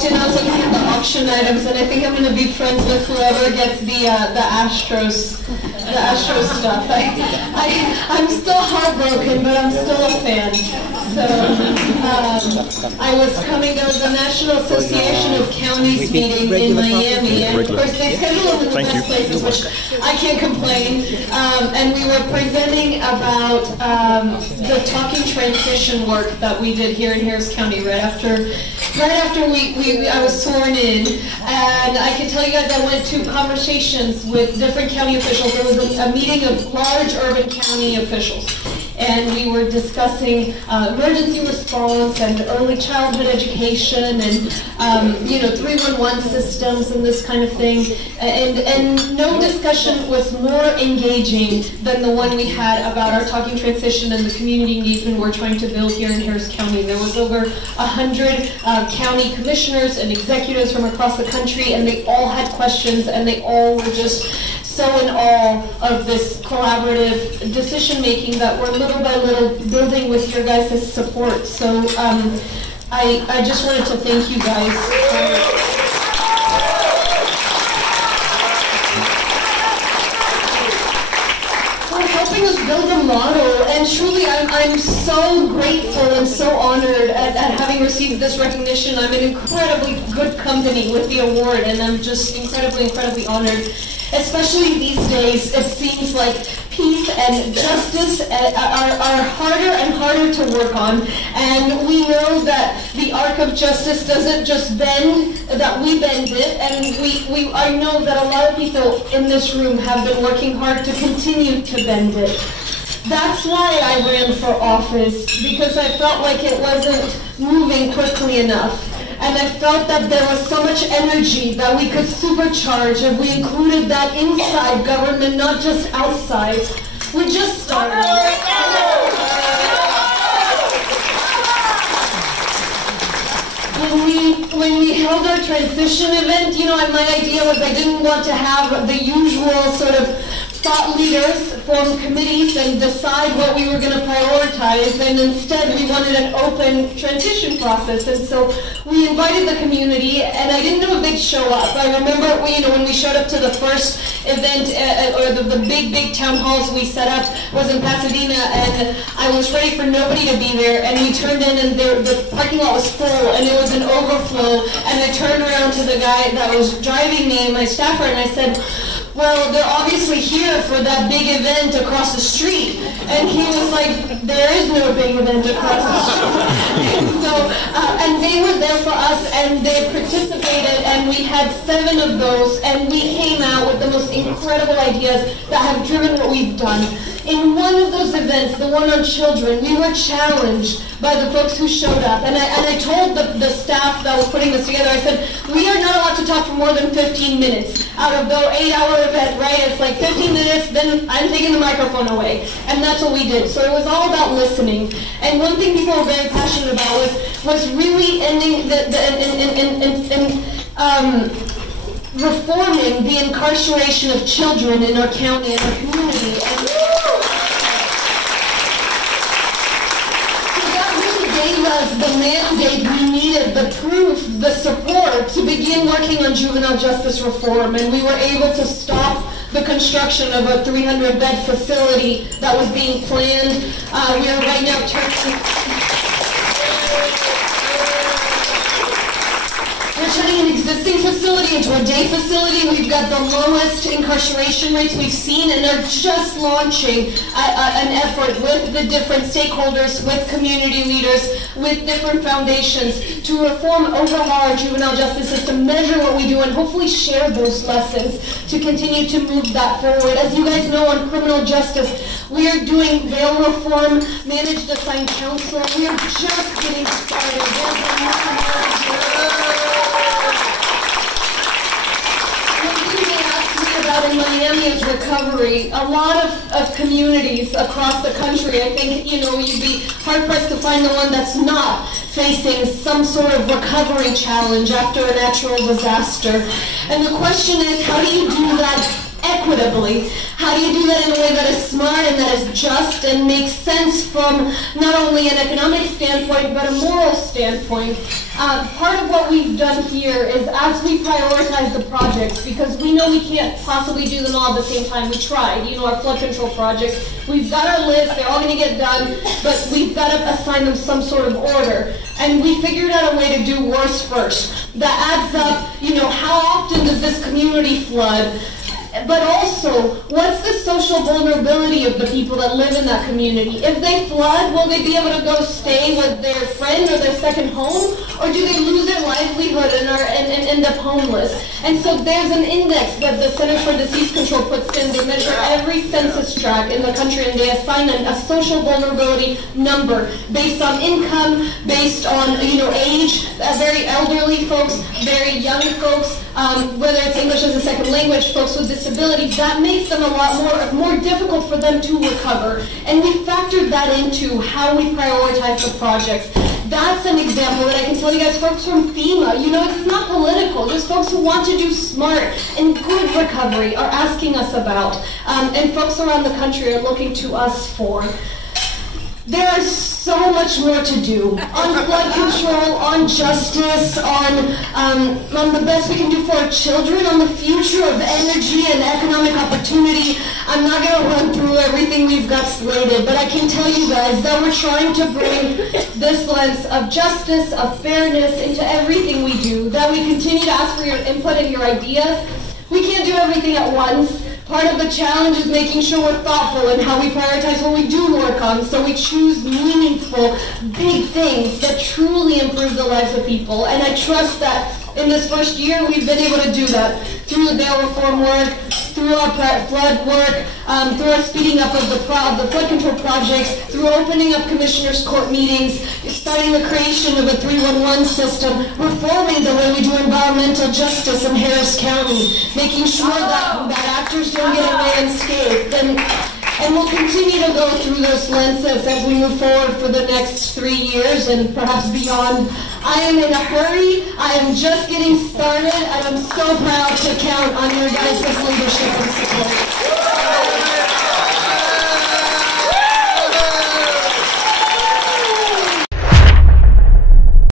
walked in, I was looking at the auction items, and I think I'm going to be friends with whoever gets the Astros stuff. I'm still heartbroken, but I'm still a fan. So there was a National Association of Counties meeting in Miami, and of course they schedule it in the best places, which I can't complain. And we were presenting about the talking transition work that we did here in Harris County right after I was sworn in, and I can tell you guys I went to conversations with different county officials. There was a meeting of large urban county officials, and we were discussing emergency response and early childhood education and 311 systems and this kind of thing. And no discussion was more engaging than the one we had about our talking transition and the community engagement we're trying to build here in Harris County. There was over 100 county commissioners and executives from across the country, and they all had questions, and they all were just so in awe of this collaborative decision-making that we're little by little building with your guys' support. So I just wanted to thank you guys for helping us build a model. And truly, I'm so grateful and so honored at having received this recognition. I'm in incredibly good company with the award, and I'm just incredibly honored. Especially these days, it seems like peace and justice are harder and harder to work on. And we know that the arc of justice doesn't just bend, that we bend it. And I know that a lot of people in this room have been working hard to continue to bend it. That's why I ran for office, because I felt like it wasn't moving quickly enough. And I felt that there was so much energy that we could supercharge if we included that inside government, not just outside. We just started. When we held our transition event, my idea was I didn't want to have the usual sort of thought leaders form committees and decide what we were going to prioritize, and instead we wanted an open transition process. And so we invited the community, and I didn't know if they'd show up. I remember when we showed up to the first event, or the big town halls we set up was in Pasadena, and I was ready for nobody to be there, and we turned in and the parking lot was full, and it was an overflow, and I turned around to the guy that was driving me and my staffer, and I said, well, they're obviously here for that big event across the street. And he was like, there is no big event across the street. And they were there for us, and they participated, and we had 7 of those, and we came out with the most incredible ideas that have driven what we've done. In one of those events, the one on children, we were challenged by the folks who showed up. And I told the staff that was putting this together, I said, we are not allowed to talk for more than 15 minutes. Out of the 8-hour event, right? It's like 15 minutes, then I'm taking the microphone away. And that's what we did. So it was all about listening. And one thing people were very passionate about was really ending reforming the incarceration of children in our county and our community. And gave us the mandate we needed, the proof, the support to begin working on juvenile justice reform, and we were able to stop the construction of a 300-bed facility that was being planned. We are right now turning an existing facility into a day facility. We've got the lowest incarceration rates we've seen, and they're just launching an effort with the different stakeholders, with community leaders, with different foundations to reform, overhaul our juvenile justice system, measure what we do, and hopefully share those lessons to continue to move that forward. As you guys know, on criminal justice, we are doing bail reform, managed assigned counsel. We are just getting started. In Miami is recovery. A lot of communities across the country, I think, you'd be hard-pressed to find the one that's not facing some sort of recovery challenge after a natural disaster. And the question is, how do you do that equitably? How do you do that in a way that is smart and that is just and makes sense from not only an economic standpoint but a moral standpoint? Part of what we've done here is as we prioritize the projects, because we know we can't possibly do them all at the same time. We tried, our flood control projects. We've got our list, they're all going to get done, but we've got to assign them some sort of order. And we figured out a way to do worse first. That adds up, how often does this community flood? But also, what's the social vulnerability of the people that live in that community? If they flood, will they be able to go stay with their friend or their second home? Or do they lose their livelihood and end up homeless? And so there's an index that the Centers for Disease Control puts in. They measure every census tract in the country, and they assign a social vulnerability number based on income, based on age, very elderly folks, very young folks, whether it's English as a second language, folks with disabilities. That makes them a lot more difficult for them to recover. And we factored that into how we prioritize the projects. That's an example that I can tell you guys, folks from FEMA, it's not political. Just folks who want to do smart and good recovery are asking us about. And folks around the country are looking to us for. There is so much more to do on flood control, on justice, on the best we can do for our children, on the future of energy and economic opportunity. I'm not going to run through everything we've got slated, but I can tell you guys that we're trying to bring this lens of justice, of fairness into everything we do, that we continue to ask for your input and your ideas. We can't do everything at once. Part of the challenge is making sure we're thoughtful in how we prioritize what we do work on, so we choose meaningful, big things that truly improve the lives of people. And I trust that in this first year we've been able to do that through the bail reform work, through our flood work, through our speeding up of the flood control projects, through opening up commissioners' court meetings, starting the creation of a 311 system, reforming the way we do environmental justice in Harris County, making sure that actors don't get away unscathed. And we'll continue to go through those lenses as we move forward for the next 3 years and perhaps beyond. I am in a hurry. I am just getting started, and I'm so proud to count on your guys' leadership and support.